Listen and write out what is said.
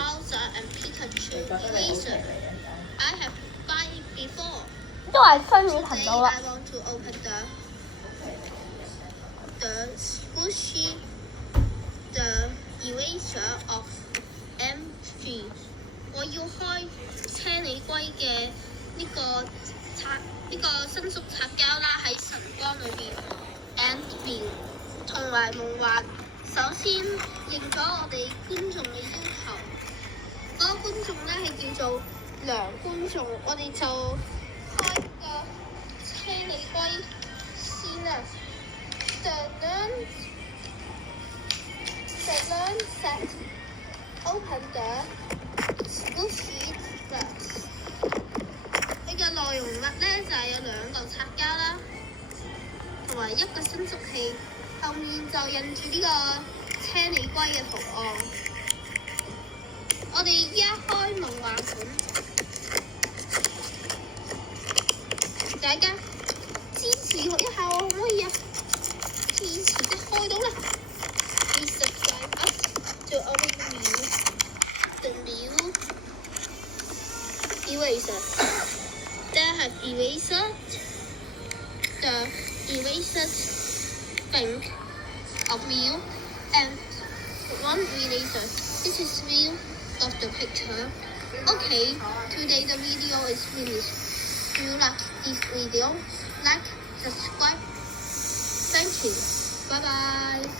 Bowser and Pikachu eraser. I have tried it before. 都係分秒頻 Today 道啦 I。want to open the squishy the eraser of M3. 我要開車厘龜嘅呢個伸縮擦膠啦，喺晨光裏邊 Ant-Man 同埋夢幻。首先應咗我哋觀眾嘅要求，嗰個觀眾咧係叫做梁觀眾，我哋就開個車厘龜先啦。Set open the squishy box。呢個內容物咧就係有2嚿擦膠啦，同埋一個伸縮器，後面就印住呢個車厘龜嘅圖案。我哋依家開夢幻款，大家支持我一下我可唔可以啊？支持即開到啦！ Please subscribe us to our the new eraser. There have eraser, the eraser bank of meal and one eraser. This is view of the picture. Okay, today the video is finished. Do you like this video? Like, subscribe. Thank you. Bye bye.